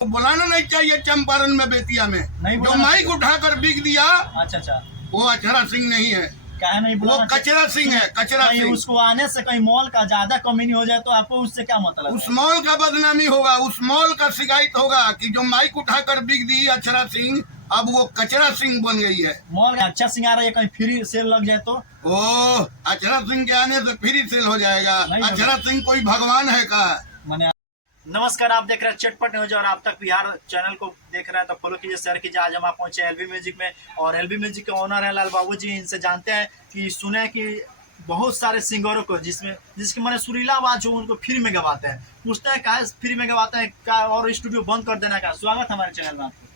तो बुलाना नहीं चाहिए चंपारण में, बेतिया में जो माइक उठाकर बिक दिया। अच्छा, वो अक्षरा सिंह नहीं है, क्या नहीं वो कचरा सिंह है, कचरा सिंह। उसको आने से कहीं मॉल का ज्यादा कमी नहीं हो जाए तो आपको उससे क्या मतलब? उस मॉल का बदनामी होगा, उस मॉल का शिकायत होगा कि जो माइक उठाकर बिक दी अक्षरा सिंह, अब वो कचरा सिंह बन गई है। मॉल का अच्छा सिंह आ रहा है, कहीं फ्री सेल लग जाए तो ओ अक्षरा सिंह के आने से फ्री सेल हो जाएगा? अक्षरा सिंह कोई भगवान है का? मैंने नमस्कार, आप देख रहे हैं चटपट न्यूज और आप तक बिहार चैनल को देख रहे हैं तो फॉलो कीजिए, शेयर कीजिए। आज हम आप पहुंचे एलबी म्यूजिक में और एलबी म्यूजिक के ओनर है लाल बाबू जी। इनसे जानते हैं कि सुने कि बहुत सारे सिंगरों को जिसकी मैंने सुरीला आवाज हो उनको फ्री में गवाते हैं। पूछते हैं क्या फ्री में गवाते हैं क्या और स्टूडियो बंद कर देना का? स्वागत हमारे चैनल में आपको।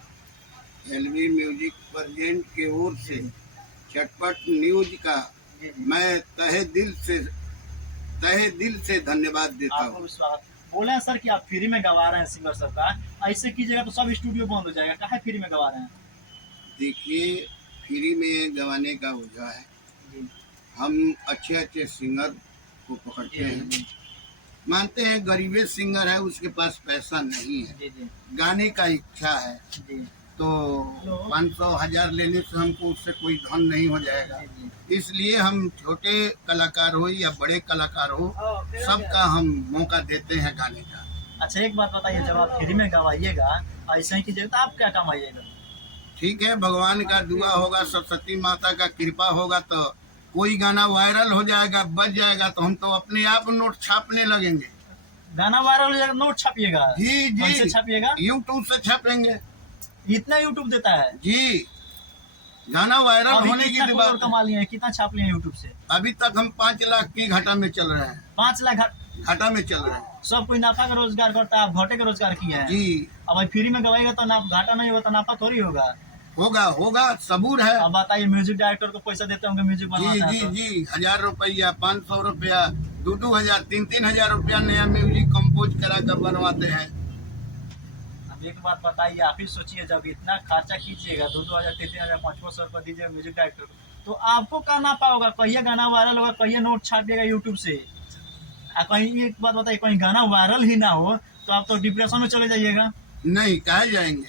एलबी म्यूजिक प्रेजेंट की ओर से चटपट न्यूज का मैं तहे दिल से धन्यवाद देता हूँ। बोले हैं सर कि आप फ्री में गवा रहे हैं सिंगर सरकार, ऐसे कीजिएगा तो सब स्टूडियो बंद हो जाएगा। काहे फ्री में गवा रहे हैं? देखिए, फ्री में गवाने का वजह है हम अच्छे सिंगर को पकड़ते हैं। मानते हैं गरीबे सिंगर है, उसके पास पैसा नहीं है, गाने का इच्छा है, तो 500,000 लेने से हमको उससे कोई धन नहीं हो जाएगा। इसलिए हम छोटे कलाकार हो या बड़े कलाकार हो, सबका हम मौका देते हैं गाने का। अच्छा, एक बात बताइए, जब आप फ्री में गवाइएगा ऐसे ही कीजिएगा तो आप क्या कमाइएगा? ठीक है, भगवान का दुआ होगा, सरस्वती माता का कृपा होगा तो कोई गाना वायरल हो जाएगा, बच जाएगा तो हम तो अपने आप नोट छापने लगेंगे। गाना वायरल हो जाएगा, नोट छापिएगा? जी जी। कैसे छापिएगा? यूट्यूब से छापेंगे। इतना यूट्यूब देता है जी, गाना वायरल होने की बात कमा लिए हैं, कितना छाप लिए यूट्यूब से? अभी तक हम 5 लाख की घाटा में चल रहे हैं। 5 लाख घाटा में चल रहे हैं। सब कोई नाफा का रोजगार करता है, आप घाटे का रोजगार किया है जी। अब फ्री में गवाएगा तो घाटा नहीं होगा तो नाफा थोड़ी होगा। होगा सबूर है। अब बताइए, म्यूजिक डायरेक्टर को पैसा देते होंगे म्यूजिक बनवाता है? जी 1000 रुपया, 500 रुपया, 2-2 हजार, 3-3 हजार रुपया नया म्यूजिक कंपोज करा कर बनवाते हैं। अब एक बात बताइए, आप ही सोचिए, जब इतना खर्चा कीजिएगा 2-2 हजार, 3-3 हजार, 500 रुपया दीजिएगा म्यूजिक डायरेक्टर को, तो आपको क्या नाफा होगा? कहिए गाना वायरल होगा, कहिए नोट छापिएगा यूट्यूब से। कहीं एक बात बताइए, कहीं गाना वायरल ही ना हो तो आप तो डिप्रेशन में चले जाइएगा। नहीं, कहे जाएंगे,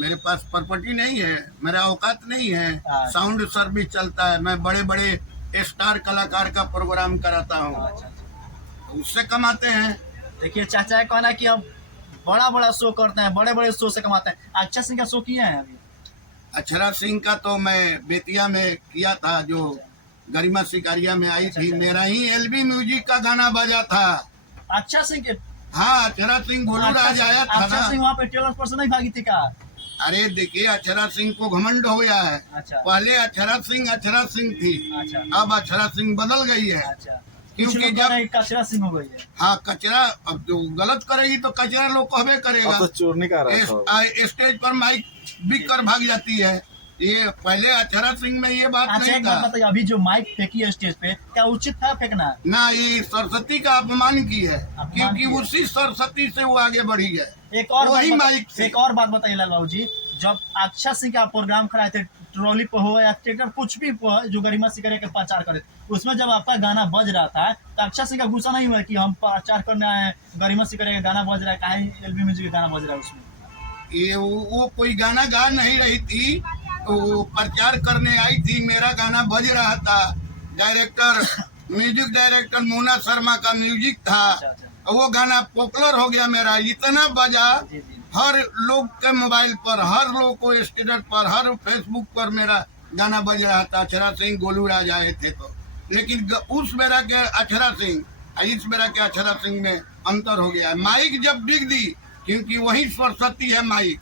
मेरे पास प्रॉपर्टी नहीं है, मेरा औकात नहीं है, साउंड सर्विस चलता है, मैं बड़े बड़े स्टार कलाकार का प्रोग्राम कराता हूँ, तो उससे कमाते हैं। देखिए, चाचा कहना कि हम बड़ा शो करते हैं, बड़े बड़े शो से कमाते हैं। अक्षरा सिंह का शो किया है अभी? अक्षरा सिंह का तो मैं बेतिया में किया था, जो गरिमा शिकारिया में आई थी। मेरा ही एलबी म्यूजिक का गाना बजा था। अक्षरा सिंह के? हाँ, अक्षरा सिंह गोलू राज आया था। अक्षरा सिंह वहाँ पे टेलर पर से नहीं भागी थी का? अरे देखिए, अक्षरा सिंह को घमंड हो गया है। पहले अक्षरा सिंह थी, अब अक्षरा सिंह बदल गई है। क्योंकि जब कचरा सिंह हो गई है। हाँ, कचरा, अब जो गलत करेगी तो कचरा लोग कहबे करेगा। तो चोरनी का स्टेज पर माइक बिक कर भाग जाती है। ये पहले अक्षरा सिंह में ये बात नहीं था। बताइए, अभी जो माइक फेंकी है स्टेज पे, क्या उचित था फेंकना? ना, ये सरस्वती का अपमान की है, क्योंकि उसी सरस्वती से वो आगे बढ़ी है। एक और बात बताइए लाल बाबू जी, जब अक्षरा सिंह का प्रोग्राम कराए थे, ट्रॉली पे हो या ट्रैक्टर कुछ भी जो गरिमा शिकारिया का प्रचार करे, उसमें जब आपका गाना बज रहा था तो अक्षरा सिंह का गुस्सा नहीं हुआ कि हम प्रचार करने आए हैं, गरिमा शिकारिया का गाना बज रहा है, काहे एलबी म्यूजिक का गाना बज रहा है? उसमें ये वो कोई गाना गा नहीं रही थी, तो वो प्रचार करने आई थी, मेरा गाना बज रहा था। म्यूजिक डायरेक्टर मोना शर्मा का म्यूजिक था। वो गाना पॉपुलर हो गया, मेरा इतना बजा, हर लोग के मोबाइल पर, हर लोग को स्टेटस पर, हर फेसबुक पर मेरा गाना बज रहा था। अक्षरा सिंह गोलू राज आए थे तो, लेकिन उस बेरा के अक्षरा सिंह इस बेरा के अक्षरा सिंह में अंतर हो गया है। माइक जब बिक दी, क्योंकि वही सरस्वती है, माइक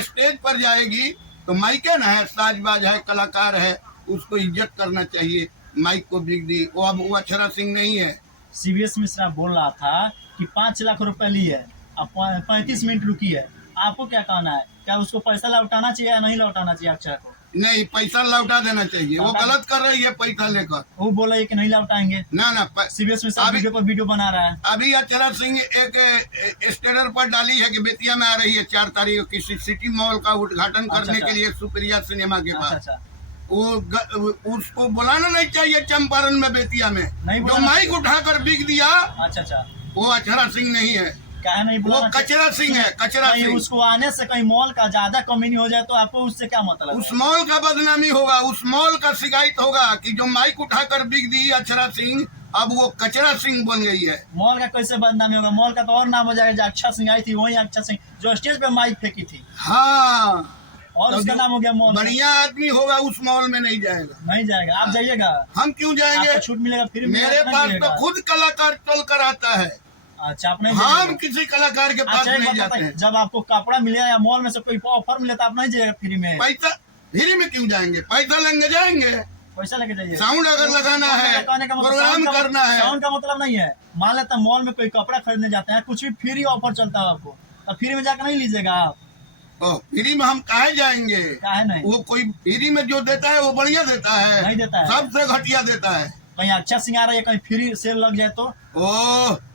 स्टेज पर जाएगी तो माइक है ना, है साजबाज है, कलाकार है, उसको इज्जत करना चाहिए। माइक को बिक दी, वो अब वो अक्षरा सिंह नहीं है। CVS मिश्रा बोल रहा था कि 5 लाख रुपए ली है, अब 35 मिनट रुकी है, आपको क्या कहना है? क्या उसको पैसा लौटाना चाहिए या नहीं लौटाना चाहिए अक्षरा को? नहीं, पैसा लौटा देना चाहिए। वो गलत कर रही है पैसा लेकर। वो बोला है कि नहीं लौटाएंगे। ना CVS मिश्रा वीडियो बना रहा है। अभी अक्षरा सिंह एक स्टेटर पर डाली है कि बेतिया में आ रही है 4 तारीख को किसी सिटी मॉल का उद्घाटन करने के लिए सुप्रिया सिनेमा के पास। वो उसको बुलाना नहीं चाहिए चंपारण में, बेतिया में जो माइक उठाकर बिक दिया। अच्छा, वो अक्षरा सिंह नहीं है। क्या नहीं वो बुलाना चाहिए? कचरा सिंह है, कचरा कहीं सिंह। उसको आने से कहीं मॉल का ज्यादा कमी नहीं हो जाए तो आपको उससे क्या मतलब उस है? मॉल का बदनामी होगा, उस मॉल का शिकायत होगा कि जो माइक उठाकर बिक दी अक्षरा सिंह, अब वो कचरा सिंह बन गई है। मॉल का कैसे बदनामी होगा? मॉल का तो और नाम हो जाएगा। जो अक्षरा सिंह आई थी वही अक्षरा सिंह जो स्टेज पे माइक फेंकी थी, हाँ, और तो उसका जो नाम हो गया मॉल। बढ़िया आदमी होगा उस मॉल में नहीं जाएगा। नहीं जाएगा, आप जाइएगा, हम क्यों जाएंगे? आपको छूट मिलेगा, फिर मेरे पास तो खुद कलाकार चल कर आता है, अच्छा आप नहीं हम जाइएगा। किसी कलाकार के पास अच्छा एक नहीं बात जाते बताइए, हैं। जब आपको कपड़ा मिले या मॉल में से कोई ऑफर मिले तो आप नहीं जाइएगा फ्री में? पैसा फ्री में क्यों जाएंगे? पैसा लेंगे जाएंगे। पैसा लेके जाइए। साउंड अगर लगाना है, कहने का मतलब प्रोग्राम करना है, साउंड का मतलब नहीं है। मान लेते हैं मॉल में कोई कपड़ा खरीदने जाते हैं, कुछ भी फ्री ऑफर चलता है आपको, तो फ्री में जाकर नहीं लीजिएगा आप? फ्री में हम काहे जाएंगे? काहे नहीं? वो कोई फ्री में जो देता है वो बढ़िया देता है, नहीं देता है। सबसे घटिया देता है। कहीं अच्छा सिंगार है, कहीं फ्री सेल लग जाए तो? ओ,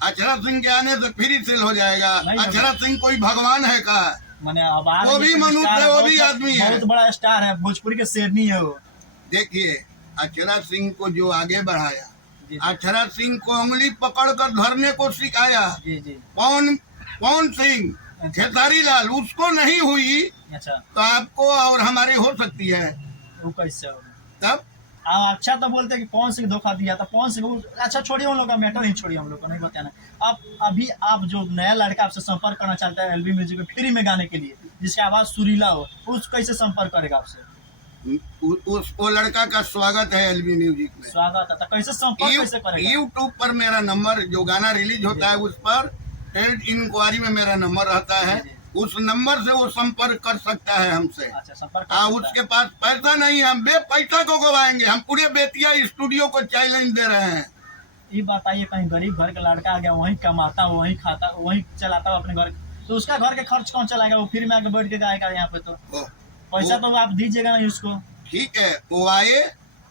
अक्षरा सिंह के आने से फ्री सेल हो जाएगा? नहीं अक्षरा सिंह कोई भगवान है का? मैंने अब आ वो रही भी है, मनुष्य स्टार है, वो बहुत- भी आदमी है। बहुत बड़ा स्टार है, भोजपुरी के शेरनी है वो। देखिए, अक्षरा सिंह को जो आगे बढ़ाया, जी अक्षरा सिंह को उंगली पकड़कर धरने को सिखाया, जी जी। पवन सिंह, खेसारी लाल, उसको नहीं हुई अच्छा, तो आपको और हमारे हो सकती है। वो कैसे होगा? तब अच्छा तो बोलते हैं कि कौन से धोखा दिया था, कौन से अच्छा छोड़िए, हम लोग का मैटर नहीं, छोड़िए, हम लोग को नहीं बताना। आप अभी आप जो नया लड़का आपसे संपर्क करना चाहता है एलबी म्यूजिक में फ्री में गाने के लिए, जिसकी आवाज सुरीला हो, उस कैसे संपर्क करेगा आपसे? वो लड़का का स्वागत है एलबी म्यूजिक में। स्वागत है, तो कैसे संपर्क कैसे करेगा? यूट्यूब पर मेरा नंबर, जो गाना रिलीज होता है उस पर क्रेडिट इंक्वायरी में मेरा नंबर रहता है, जी, उस नंबर से वो संपर्क कर सकता है हमसे। अच्छा, संपर्क कर हाँ, सकता उसके पास पैसा नहीं है, हम पैसा को गवाएंगे। हम पूरे बेतिया स्टूडियो को चैलेंज दे रहे हैं। ये बताइए, कहीं गरीब घर का लड़का आ गया, वहीं कमाता, वहीं खाता, वहीं चलाता हो अपने घर, तो उसका घर के खर्च कौन चलाएगा? वो फ्री में आके बैठ के गाएगा यहाँ पे, तो ओ, पैसा तो आप दीजिएगा नहीं उसको। ठीक है, वो आए,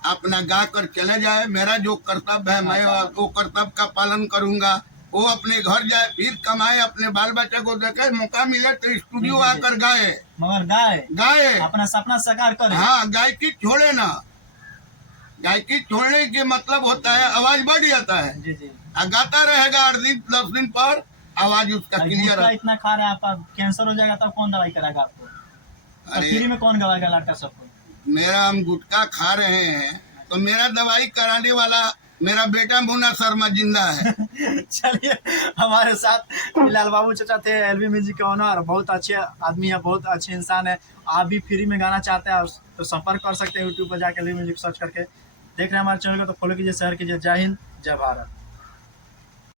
अपना गा कर चले जाए। मेरा जो कर्तव्य है मैं वो कर्तव्य का पालन करूंगा। वो अपने घर जाए, फिर कमाए, अपने बाल बच्चे को देखे, मौका मिले तो स्टूडियो जी, जी, आकर गाए मगर गाए अपना सपना साकार करे। हाँ, गायकी छोड़े ना। गायकी छोड़ने के मतलब होता है आवाज बढ़ जाता है, जी जी। गाता रहेगा 8 दिन 10 दिन पर आवाज उसका क्लियर गुटखा है। इतना खा रहे हैं, आपका कैंसर हो जाएगा, तब कौन दवाई कराएगा आपको? और अरे फ्री में कौन गवाएगा लड़का सबको? मेरा, हम गुटखा खा रहे हैं तो मेरा दवाई कराने वाला मेरा बेटा मुन्ना शर्मा जिंदा है। चलिए, हमारे साथ लाल बाबू चाचा थे, एलबी म्यूजिक के ओनर। बहुत अच्छे आदमी है, बहुत अच्छे इंसान है। आप भी फ्री में गाना चाहते हैं तो संपर्क कर सकते हैं यूट्यूब पर जाकर एलबी म्यूजिक सर्च करके। देख रहे हैं हमारे चैनल को तो फॉलो कीजिए, शेयर कीजिए। जय हिंद, जय भारत।